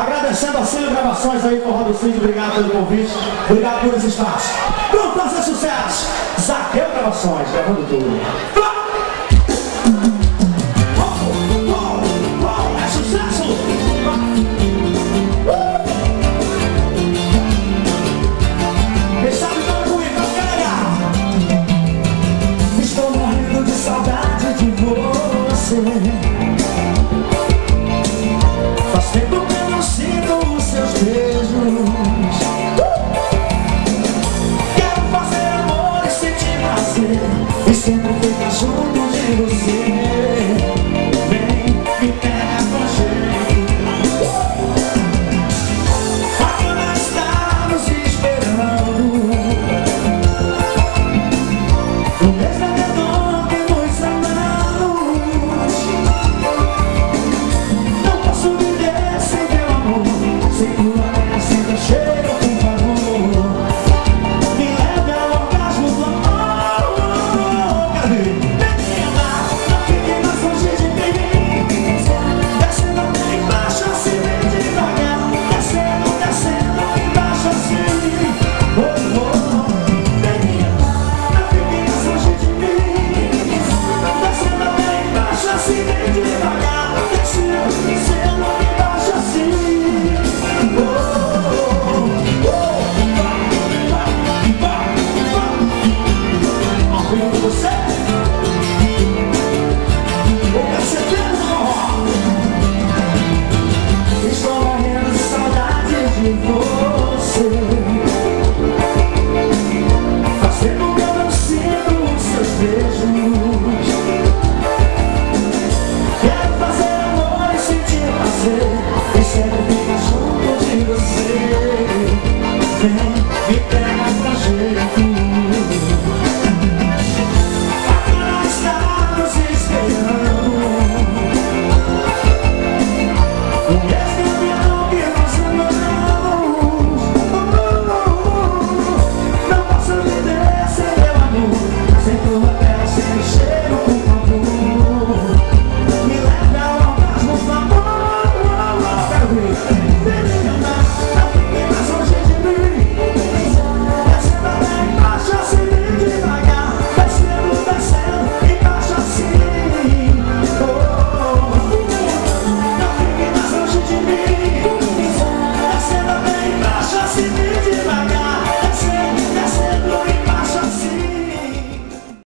Agradecendo a Cílio Gravações aí com o Rodo Cid, obrigado pelo convite, obrigado por esse espaço. Pronto, fazer sucesso! Zaqueu Gravações, gravando tudo. É sucesso! Quem sabe todo ruim, então fica legal. Estou morrendo de saudade de você. Faz tempo que eu não sinto os seus beijos.